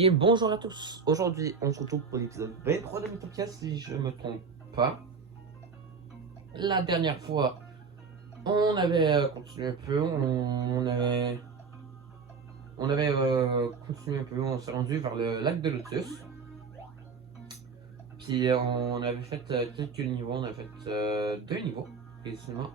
Et bonjour à tous, aujourd'hui on se retrouve pour l'épisode 23 de Mythopia si je me trompe pas. La dernière fois on avait continué un peu, on avait continué un peu, on s'est rendu vers le lac de Lotus. Puis on avait fait quelques niveaux, on a fait 2 niveaux précisément.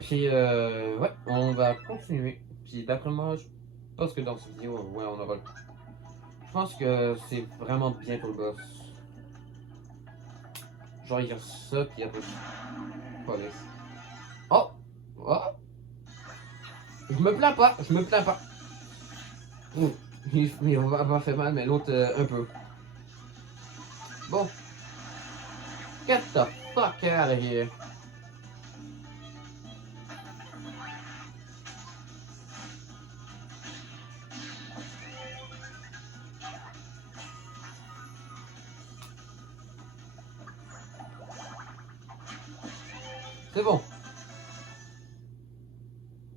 Puis ouais, on va continuer. Puis d'après moi, je pense que dans cette vidéo, ouais, on aura. Je pense que c'est vraiment bientôt le boss. Genre il y a ça, puis après police. Oh! Oh! Je me plains pas, je me plains pas. Il va pas fait mal, mais l'autre un peu. Bon, get the fuck out of here. C'est bon.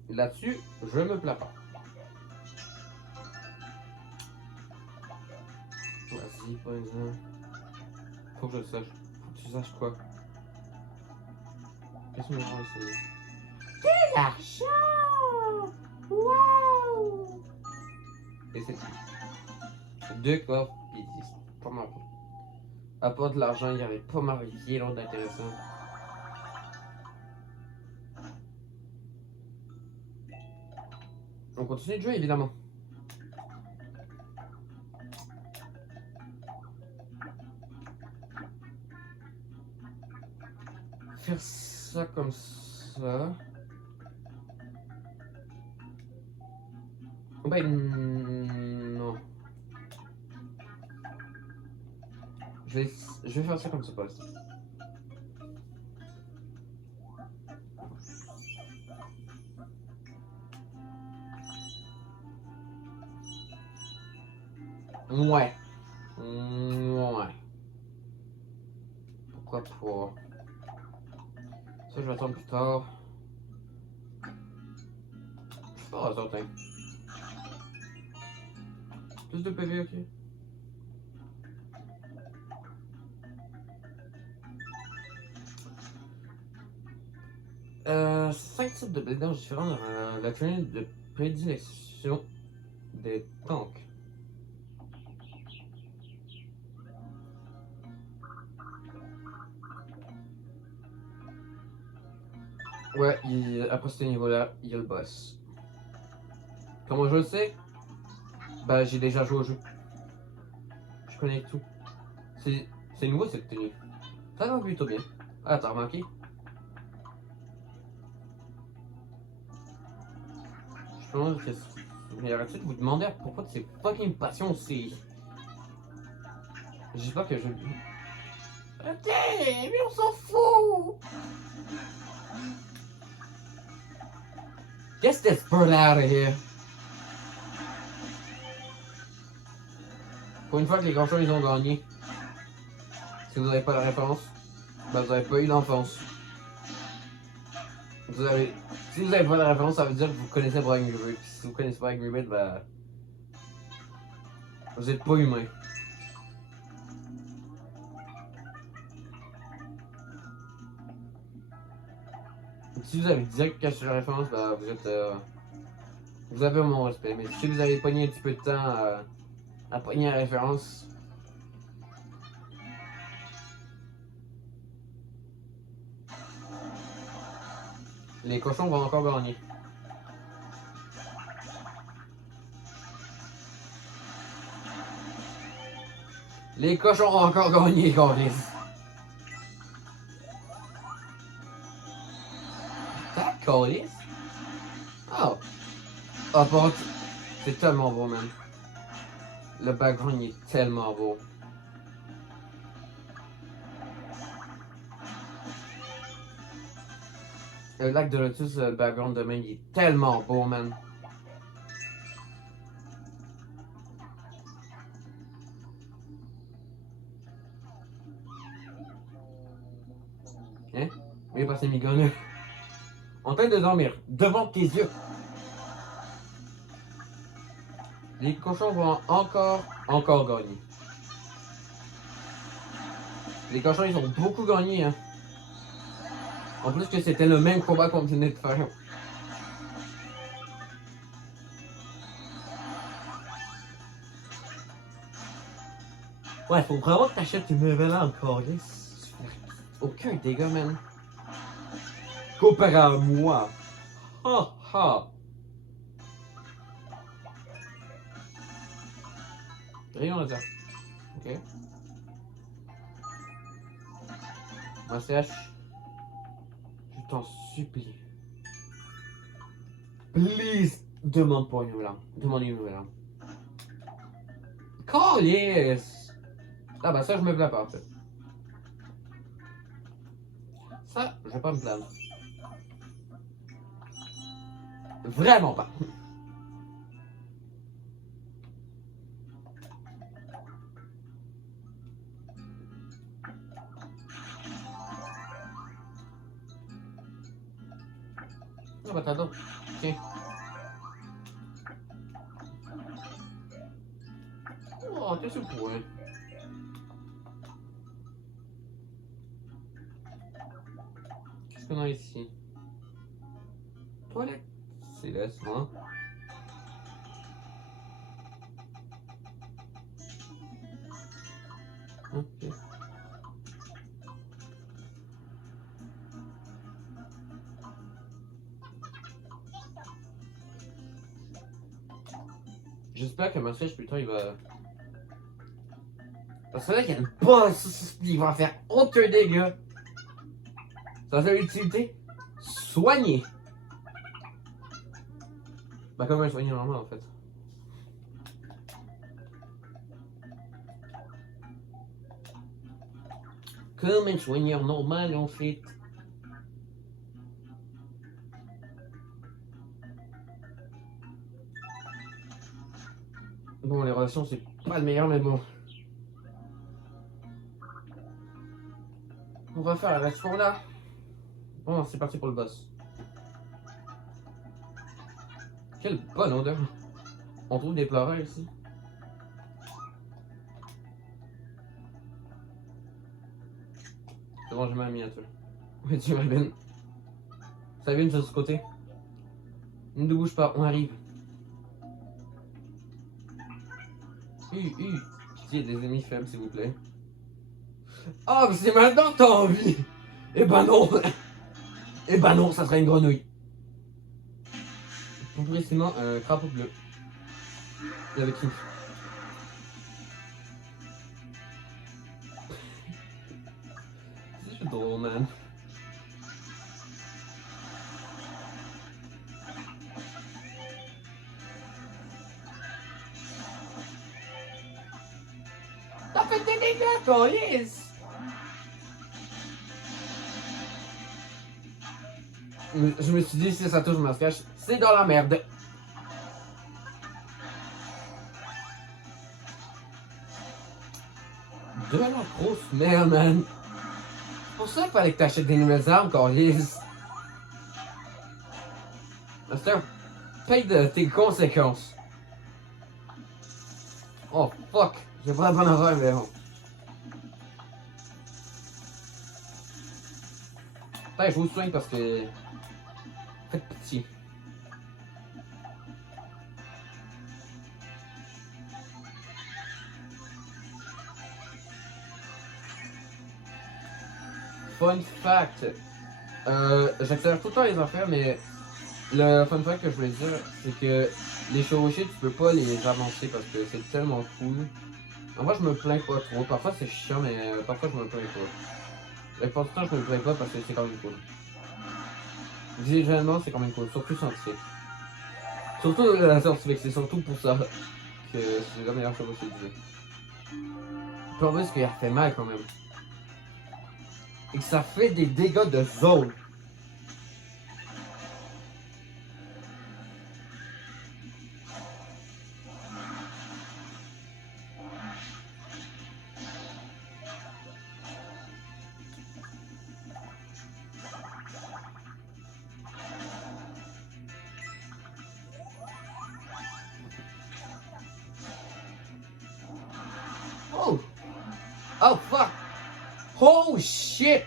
Là-dessus, je me plains pas. Vas-y, par exemple. Faut que je sache. Faut que tu saches quoi. Qu'est-ce que je vais essayer? L'argent! Wow! Et c'est tout. 2 coffres, pis 10. Pas mal. À part de l'argent, il y avait pas mal rien d'autre d'intéressant. On continue de jouer, évidemment. Faire ça comme ça. Ben non. Je vais faire ça comme ça, pas rester. Ouais. Ouais. Pourquoi pas? Ça, je vais attendre plus tard. Je suis pas certain. Plus de PV, ok. 5 types de blindage différents dans la traînée de prédilection des tanks. Ouais, après ce niveau-là, il y a le boss. Comment je le sais? Bah, j'ai déjà joué au jeu. Je connais tout. C'est nouveau cette tenue. Ça va plutôt bien. Ah, t'as remarqué? Je pense que. Mais arrêtez de vous demander pourquoi de ces fucking passions c'est. J'espère que je. Arrêtez! Mais on s'en fout! Get this bird out of here! Pour une fois que les cochons ils ont gagné. Si vous n'avez pas la réponse, ben vous n'avez pas eu l'enfance. Si vous n'avez pas la réponse, ça veut dire que vous connaissez pas Angry Bird. Puis si vous connaissez pas Angry Bird, ben. Vous êtes pas humain. Si vous avez direct caché la référence, bah vous êtes. Vous avez mon respect. Mais si vous avez pogné un petit peu de temps à pogner la référence. Les cochons vont encore gagner. Les cochons vont encore gagner, Coris. T'as Coris? Oh! Oh, bon, c'est tellement beau, man. Le background il est tellement beau. Le lac de Lotus, le background de même, il est tellement beau, man. Hein? Oui, parce que c'est Migoneux. En train de dormir, devant tes yeux. Les cochons vont encore gagner. Les cochons, ils ont beaucoup gagné, hein. En plus que c'était le même combat qu'on venait de faire. Ouais, faut vraiment que t'achètes une nouvelle encore. Aucun dégât, man. Comparé à moi. Ha ha. Rayon laser. Ok. Ma CH. Je t'en supplie. Please. Demande pour une nouvelle arme. Demande une nouvelle arme. Calice. Ah bah ça, je me plains pas, en fait. Ça, je vais pas me plaindre. Vraiment pas. Ah bah t'as d'autres. Tiens. Oh, t'es sur le point. Qu'est-ce qu'on a ici? Toilette. C'est laisse-moi. Ok. J'espère que ma sèche, putain, il va. Parce que là, il y a le boss, il va faire aucun dégât. Ça fait l'utilité soigner. Bah, comme un soigner normal en fait. Comme un soigneur normal en fait. Bon, les relations, c'est pas le meilleur, mais bon. On va faire la version là. Bon, c'est parti pour le boss. Quelle bonne odeur. On trouve des pleureurs ici. C'est bon, je mets la miniature. Oui, tu m'as Ça vient de ce côté. Ne bouge pas, on arrive. Pitié des ennemis faibles, s'il vous plaît. Ah, oh, c'est maintenant que t'as envie. Eh ben non. Eh ben non, ça serait une grenouille. Plus précisément, un crapaud bleu. Il avait qui? C'est drôle, man. T'as fait des dégâts, Colis! Je me suis dit, si ça touche ma cache, c'est dans la merde. De la grosse merde, man. C'est pour ça qu'il fallait que t'achètes des nouvelles armes, Colis. Master, paye de tes conséquences. Oh, fuck. J'ai pas la bonne affaire, mais bon. Putain, je vous soigne parce que... Faites pitié. Fun fact. J'accélère tout le temps les affaires, mais le fun fact que je voulais dire, c'est que les chevauchés, tu peux pas les avancer parce que c'est tellement cool. En vrai, je me plains pas trop. Parfois, c'est chiant, mais parfois, je me plains pas. Et pour l'instant, je me plains pas parce que c'est quand même cool. Visuellement, c'est quand même cool, surtout scientifique. Surtout la scientifique, c'est surtout pour ça que c'est la meilleure chevauchée du jeu. Puis en plus, qu'il fait mal quand même. Et que ça fait des dégâts de zone. Oh fuck! Oh shit!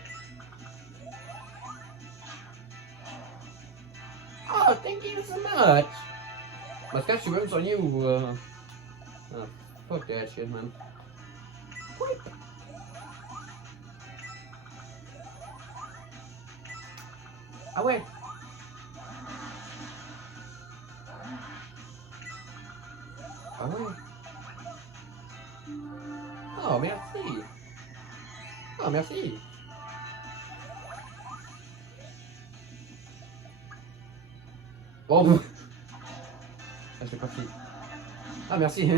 Oh, thank you so much! Parce que je suis même soigné ou. Oh, fuck that shit, man. Ah ouais! Ah ouais! Oh, merci! Oh, merci! Oh! Ah, je l'ai pas pris. Ah, merci!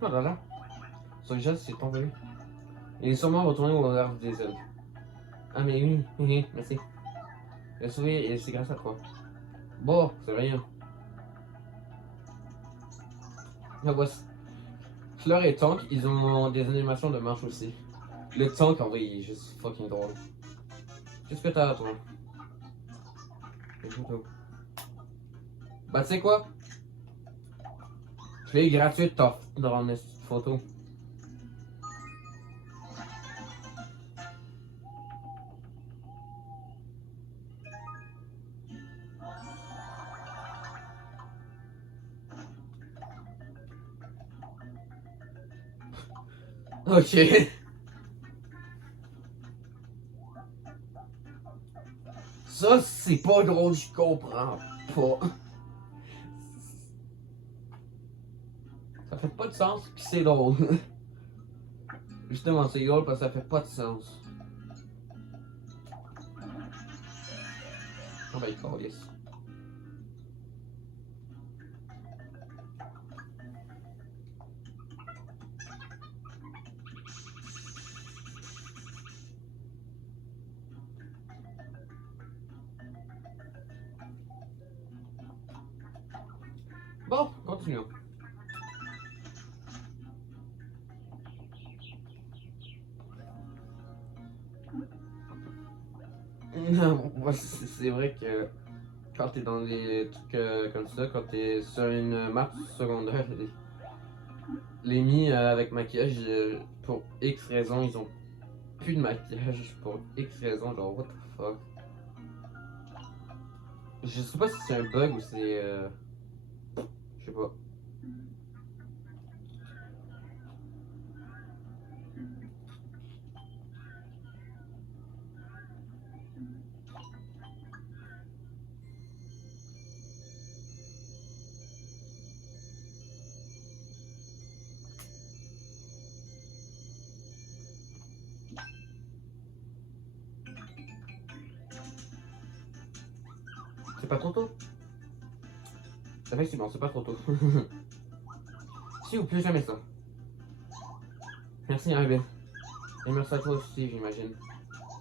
Oh là là! Son geste s'est envolé. Il est sûrement retourné au regard des ailes. Ah, mais oui, oui, merci. Le sourire, et c'est grâce à toi. Bon, c'est rien. Ah, boss. Fleur et Tank, ils ont des animations de marche aussi. Le Tank, en vrai, il est juste fucking drôle. Qu'est-ce que t'as, toi? Les photos. Bah, tu sais quoi? Je l'ai eu gratuite, dans mes photos. Ok. Ça, c'est pas drôle, je comprends pas. Ça fait pas de sens, pis c'est drôle. Justement, c'est drôle parce que ça fait pas de sens. Oh my god, yes. Bon, continuons. Non, moi, c'est vrai que quand t'es dans des trucs comme ça, quand t'es sur une map secondaire, les mis avec maquillage, pour X raisons, ils ont plus de maquillage pour X raisons, genre what the fuck. Je sais pas si c'est un bug ou c'est. Je sais pas. C'est pas trop tôt? Effectivement, c'est pas trop tôt. Si ou plus jamais ça. Merci, Arabelle. Et merci à toi aussi, j'imagine.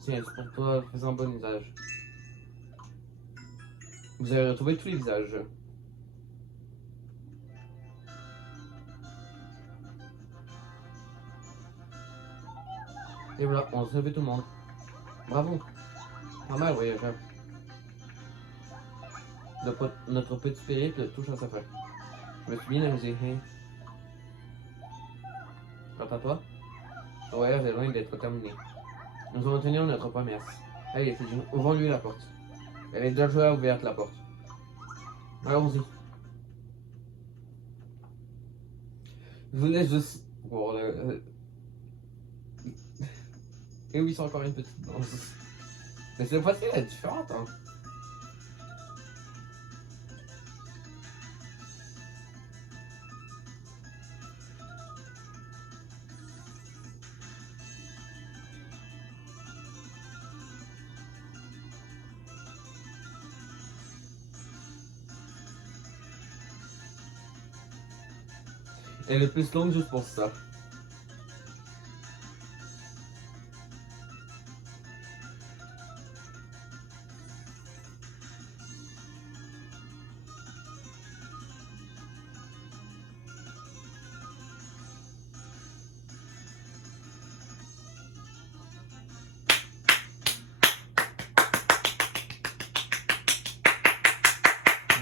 Tiens, c'est pour toi, fais-en bon usage. Vous avez retrouvé tous les visages. Et voilà, on a sauvé tout le monde. Bravo. Pas mal, oui, notre petit périple touche à sa fin. Je me suis bien amusé, hein. Quant à toi, ton voyage est loin d'être terminé. Nous allons tenir notre promesse. Allez, Fujin, ouvrons-lui la porte. Elle est déjà ouverte, la porte. Allons-y. Je vous laisse juste pour Et oui, c'est encore une petite danse. Mais cette fois-ci, elle est différente, hein. Elle est plus longue juste pour ça.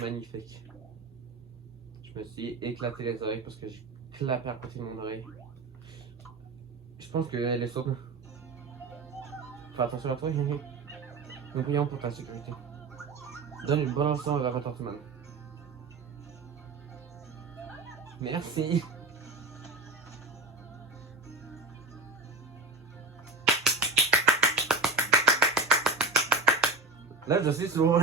magnifique. Je me suis éclaté les oreilles parce que j'ai clapé à côté de mon oreille. Je pense qu'elle est saute. Fais attention à toi, Henry. Nous prions pour ta sécurité. Donne une bonne leçon à la retentimento. Merci. Là, je suis sourd.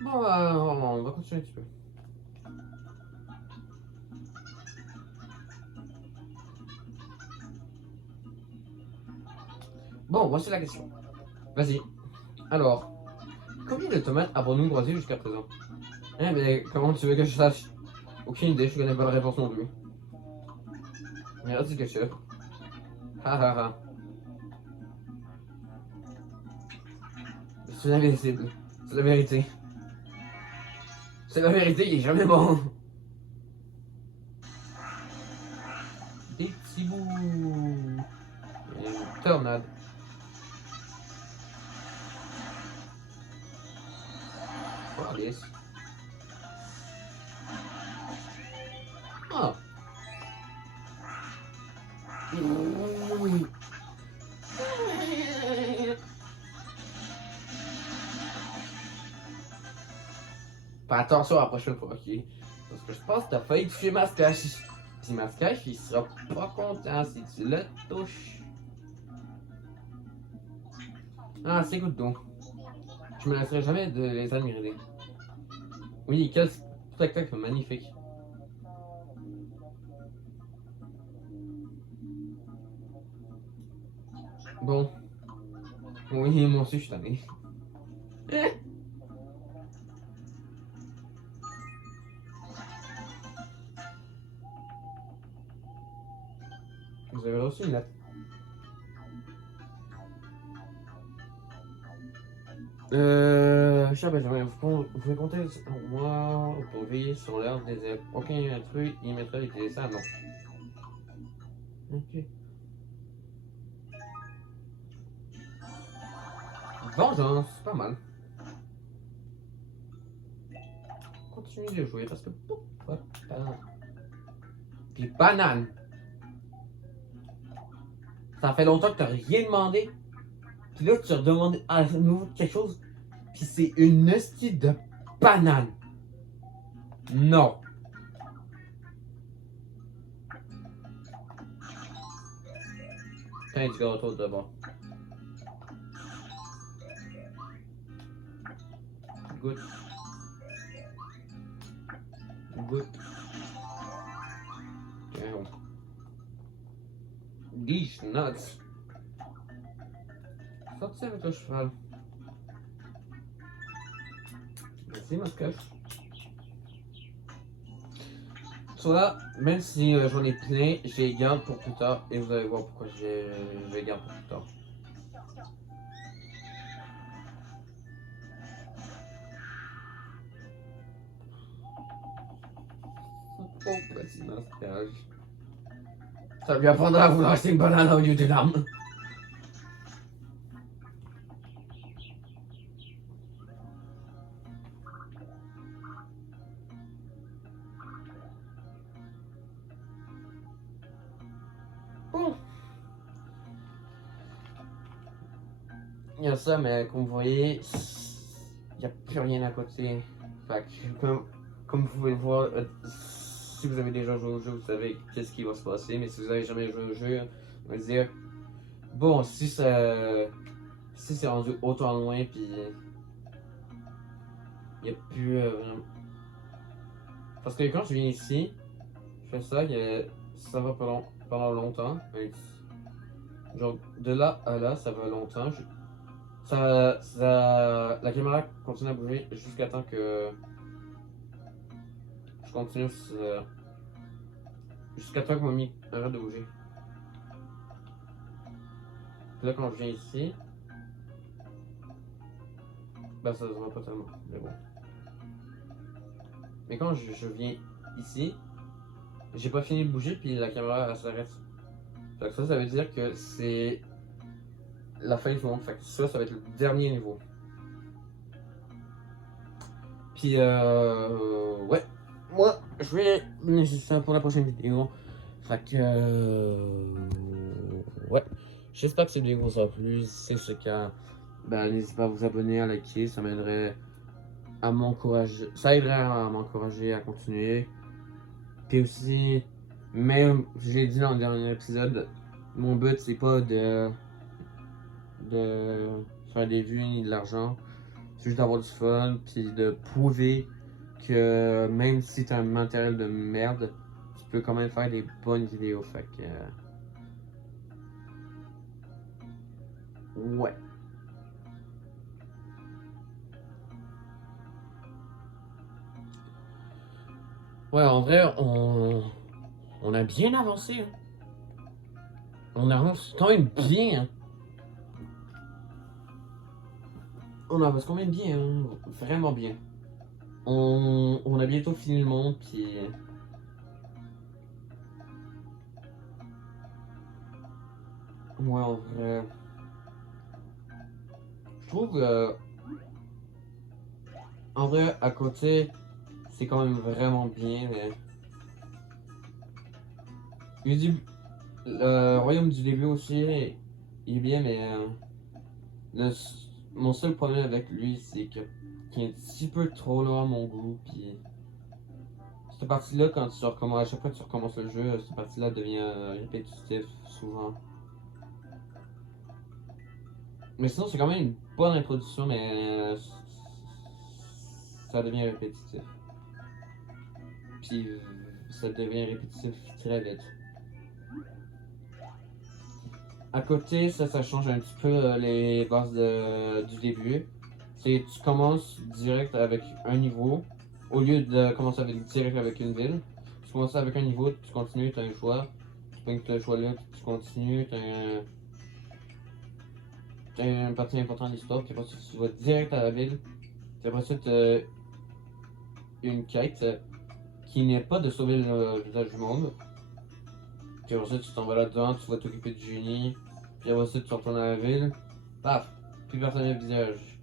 Bon, on va continuer un petit peu. Bon, voici la question. Vas-y. Alors, combien de tomates avons-nous croisé jusqu'à présent? Eh mais comment tu veux que je sache? Aucune idée, je connais pas la réponse non plus. Merci que je... Ha ha ha. C'est invincible. C'est la vérité. C'est la vérité, il est jamais bon. Des petits bouts. Et une tornade. Oh, yes. Ah. Oui. Fais attention à la prochaine fois, ok? Parce que je pense que t'as failli toucher Mascache. Si Mascache, il sera pas content si tu le touches. Ah, c'est good donc. Je me lasserai jamais de les admirer. Oui, quel spectacle magnifique. Bon. Oui, moi aussi, je suis tanné. Vous avez reçu une lettre. Cher Benjamin, vous pouvez compter sur moi pour veiller sur l'ordre des élèves. Aucun intrus y mettra utiliser ça, non. Ok. Vengeance, pas mal. Continue de jouer parce que pourquoi pas. Puis banane. Ça fait longtemps que t'as rien demandé. Puis là, tu as demandé à nouveau quelque chose. Puis c'est une hostie de banane. Non. Tiens, du gâteau de bord. Good. Good. Tiens. These nuts. Sorti avec le cheval. Merci, Mascache. Soit, même si j'en ai plein, je les garde pour plus tard. Et vous allez voir pourquoi je les garde pour plus tard. Oh, petit Mascache. Ça lui apprendra à vouloir acheter une banane au lieu d'une arme. Bon. Il y a ça, mais comme vous voyez, il n'y a plus rien à côté. Fait que, comme vous pouvez le voir, si vous avez déjà joué au jeu, vous savez qu'est-ce qui va se passer. Mais si vous n'avez jamais joué au jeu, on va dire, bon, si c'est rendu autant loin, puis il n'y a plus vraiment. Parce que quand je viens ici, je fais ça, ça va pendant longtemps. Genre, de là à là, ça va longtemps. La caméra continue à bouger jusqu'à temps que je continue jusqu'à temps que mon mic arrête de bouger. Puis là, quand je viens ici, ben ça se voit pas tellement, mais bon. Mais quand je viens ici, j'ai pas fini de bouger, puis la caméra elle s'arrête. Donc ça veut dire que c'est la fin du monde. Fait que ça va être le dernier niveau. Puis, ouais. Moi, je vais laisser ça pour la prochaine vidéo. Fait que, ouais. J'espère que cette vidéo vous aura plu. Si c'est le cas, ben, n'hésitez pas à vous abonner, à liker. Ça m'aiderait à m'encourager. Ça aiderait à m'encourager à continuer. Puis aussi, même, je l'ai dit dans le dernier épisode, mon but, c'est pas de faire des vues ni de l'argent. C'est juste d'avoir du fun, puis de prouver que même si t'as un matériel de merde, tu peux quand même faire des bonnes vidéos. Fait que. Ouais. Ouais, en vrai, on a bien avancé. Hein. On avance quand même bien. Hein. On avance quand même bien. Hein. Vraiment bien. On a bientôt fini le monde, puis. Ouais, en vrai. Je trouve. En vrai, à côté, c'est quand même vraiment bien, mais. Le royaume du début aussi, il est bien, mais. Le, mon seul problème avec lui, c'est que qu'il est un petit peu trop loin à mon goût. Puis cette partie-là, quand tu recommences, à chaque fois que tu recommences le jeu, cette partie-là devient répétitive souvent. Mais sinon, c'est quand même une bonne introduction, mais ça devient répétitif. Puis ça devient répétitif très vite. À côté, ça change un petit peu les bases du début. C'est tu commences direct avec un niveau, au lieu de commencer direct avec une ville. Tu commences avec un niveau, tu continues, tu as un choix. Tu prends le choix là, tu continues, tu as une partie importante de l'histoire, puis après ça, tu vas direct à la ville. Puis après ça, tu as une quête qui n'est pas de sauver le visage du monde. Puis après ça, tu t'en vas là-dedans, tu vas t'occuper du génie. Puis après ça, tu retournes à la ville. Paf, plus personne n'a le visage.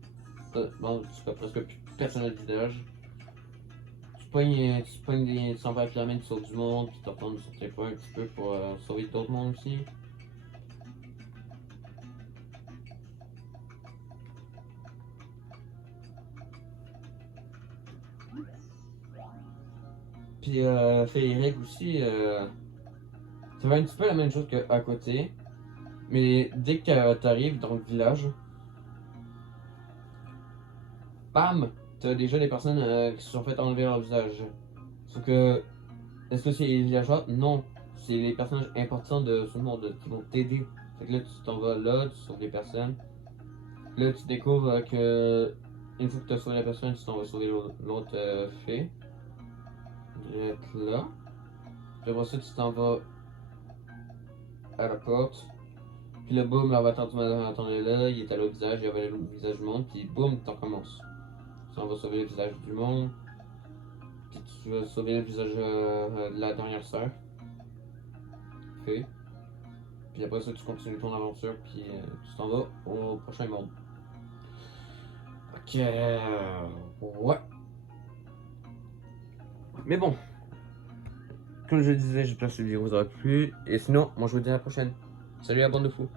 Bon, tu presque plus personne n'a le visage. Tu pognes des 100 avec la main, tu sauves du monde, puis tu retournes sur tes points un petit peu pour sauver d'autres mondes aussi. Puis Féeric aussi, ça va un petit peu la même chose qu'à côté. Mais dès que t'arrives dans le village, bam! T'as déjà des personnes qui se sont fait enlever leur visage. Sauf que, est-ce que c'est les villageois? Non. C'est les personnages importants de ce monde qui vont t'aider. Fait que là, tu t'en vas là, tu sauves des personnes. Là, tu découvres que une fois que tu as sauvé la personne, tu t'en vas sauver l'autre fée. Direct là. Puis après ça, tu t'en vas à la porte. Puis là, boum, l'avatar du malheur attendait là, il est allé au visage, il avait le visage du monde, puis boum, t'en commences. Tu t'en vas sauver le visage du monde. Puis tu vas sauver le visage de la dernière sœur. Fée. Puis après ça, tu continues ton aventure, puis tu t'en vas au prochain monde. Ok. Ouais. Mais bon. Comme je le disais, j'espère que cette vidéo vous aura plu. Et sinon, moi je vous dis à la prochaine. Salut la bande de fous.